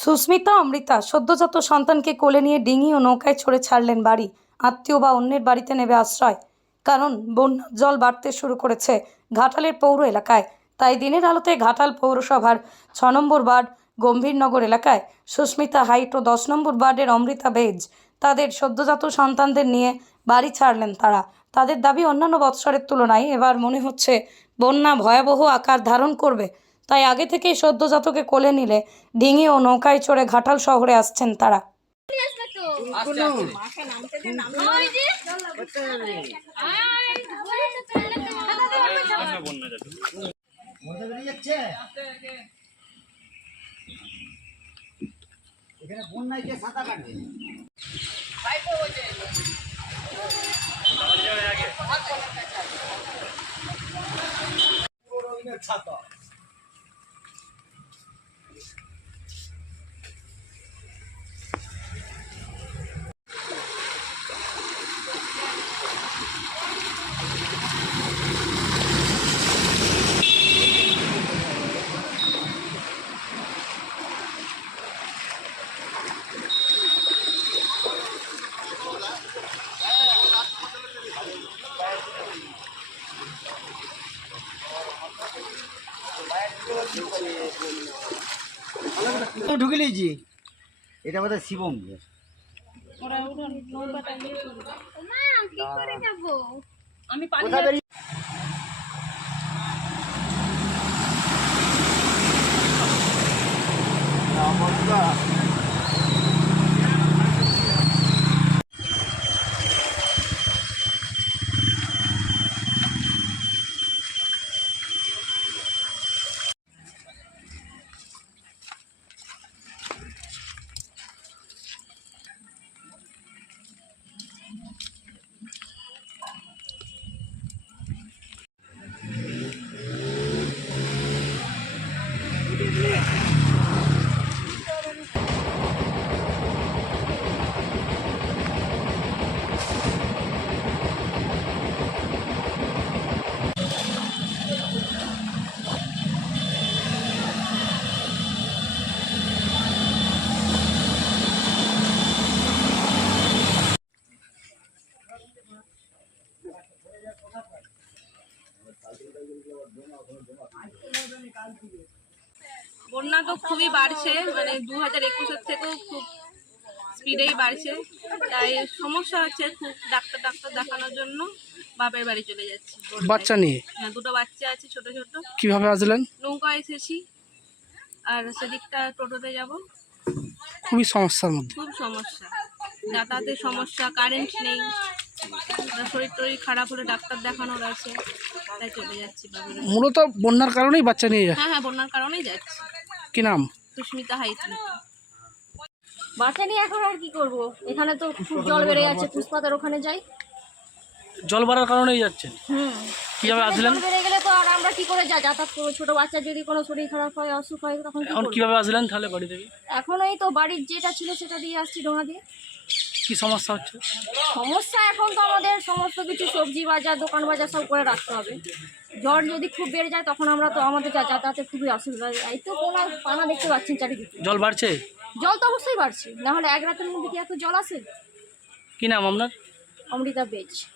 সুস্মিতা, অমৃতা সদ্যজাত সন্তানকে কোলে নিয়ে ডিঙি ও নৌকায় ছড়ে ছাড়লেন বাড়ি। আত্মীয় বা অন্যের বাড়িতে নেবে আশ্রয়। কারণ বন্যার জল বাড়তে শুরু করেছে ঘাটালের পৌর এলাকায়। তাই দিনের আলোতে ঘাটাল পৌরসভার ছ নম্বর ওয়ার্ড গম্ভীরনগর এলাকায় সুস্মিতা হাইট ও দশ নম্বর ওয়ার্ডের অমৃতা বেজ। তাদের সদ্যজাত সন্তানদের নিয়ে বাড়ি ছাড়লেন তারা। তাদের দাবি অন্যান্য বৎসরের তুলনায় এবার মনে হচ্ছে বন্যা ভয়াবহ আকার ধারণ করবে। তাই আগে থেকেই সদ্যজাতকে কোলে নিলে ডিঙি ও নৌকায় চড়ে ঘাটাল শহরে আসছেন তারা। মধ্যে এখানে বন্যায় কে সাঁতার কাটবে ছাতা ঢুকে নিয়েছি এটা বোধহয় শিবম। আমি কোথায় বন্যা তো খুবই বাড়ছে মানে দু হাজার একুশের থেকেও খুব স্পিডেই বাড়ছে। তাই সমস্যা হচ্ছে খুব ডাক্তার ডাক্তার দেখানোর জন্য বাপের বাড়ি চলে যাচ্ছি। বাচ্চা নিয়ে? হ্যাঁ দুটো বাচ্চা আছে ছোট ছোট। কীভাবে আসলেন? নৌকা এসেছি আর সেদিকটা টোটোতে যাব। খুবই সমস্যার মধ্যে। খুব সমস্যা। যাতায়াতের সমস্যা কারেন্ট নেই। শরীর টরীর খারাপ হলে ডাক্তার দেখানোর আছে তাই চলে যাচ্ছি বাপের মূলত বন্যার কারণেই বাচ্চা নিয়ে যায়। হ্যাঁ হ্যাঁ বন্যার কারণেই যাচ্ছি। কি নাম? সুস্মিতা হাইতি। বাচ্চা নিয়ে এখন আর কি করব? এখানে তো খুব জল বেড়ে যাচ্ছে পুষ্পাতার ওখানে যাই। জল বাড়ার কারণেই যাচ্ছেন? হুম। কীভাবে আসলেন? জল বেড়ে গেলে তো আর আমরা কি করে যা যাতায়াত করব? ছোট বাচ্চা যদি কোনো শরীর খারাপ হয় অসুখ হয় তখন কি এখন করব? কীভাবে আসলেন তাহলে বাড়ি থেকে এখন এই তো বাড়ির যেটা ছিল সেটা দিয়ে আসছি ডোঙা দিয়ে। কি সমস্যা হচ্ছে? সমস্যা এখন তো আমাদের সমস্ত কিছু সবজি বাজার দোকান বাজার সব করে রাখতে হবে। জ্বর যদি খুব বেড়ে যায় তখন আমরা তো আমাদের যা- যাতায়াতে খুবই অসুবিধা হয়। এই তো কোনো পানা দেখতে পাচ্ছেন চারিদিকে। জল বাড়ছে? জল তো অবশ্যই বাড়ছে। নাহলে এক রাতের মধ্যে কি এত জল আসে? কি নাম আপনার? অমৃতা বেজ।